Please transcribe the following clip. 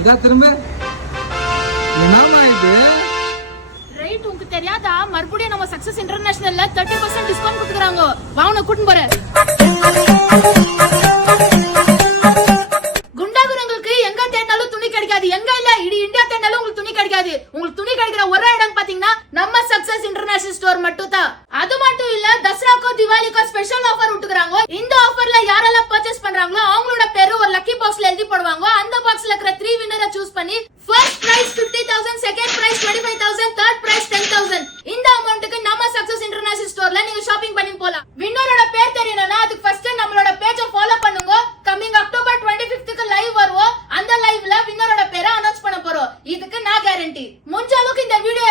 இதா திரும்ப என்னமா இது ரைட். உங்களுக்கு தெரியாதா மறுபடியும் நம்ம சக்சஸ் இன்டர்நேஷனல்ல 30% டிஸ்கவுண்ட் கொடுக்குறாங்க. வாங்க கூட்டிட்டு போறேன். குண்டாகுறவங்களுக்கு எங்க தேடினாலும் துணி கிடைக்காது. எங்க இல்ல இடி இந்தியா தேடினாலும் உங்களுக்கு துணி கிடைக்காது. உங்களுக்கு துணி கிடைக்கிற ஒரே இடம் பாத்தீங்கன்னா நம்ம சக்சஸ் இன்டர்நேஷனல் ஸ்டோர் மட்டும் தான். அது மட்டும் இல்ல தசராக்கோ திவாலிக்கோ ஸ்பெஷல் ஆஃபர் விட்டுக்கறாங்க. இந்த ஆஃபர்ல யாரெல்லாம் பர்ச்சேஸ் பண்றாங்களோ அவங்களோட பேரு ஒரு லக்கி பாக்ஸ்ல எழுதி போடுவாங்க. அந்த பாக்ஸ்ல இருக்கிற 3 வின்னரை சூஸ் பண்ணி first prize 50,000, second prize 25,000, third prize 10,000. இந்த அமௌண்ட்க்கு நம்ம சக்சஸ் இன்டர்நேஷனல் ஸ்டோர்ல நீங்க ஷாப்பிங் பண்ணி போலாம். வின்னரோட பேர் தெரியணும்னா அதுக்கு ஃபர்ஸ்ட் நம்மளோட பேஜை ஃபாலோ பண்ணுங்க. கமிங் அக்டோபர் 25th லைவ் வருவோம். அந்த லைவ்ல வின்னரோட பேரை அனௌன்ஸ் பண்ண போறோம். இதுக்கு நான் கேரண்டி. முடிஞ்ச அளவுக்கு இந்த வீடியோ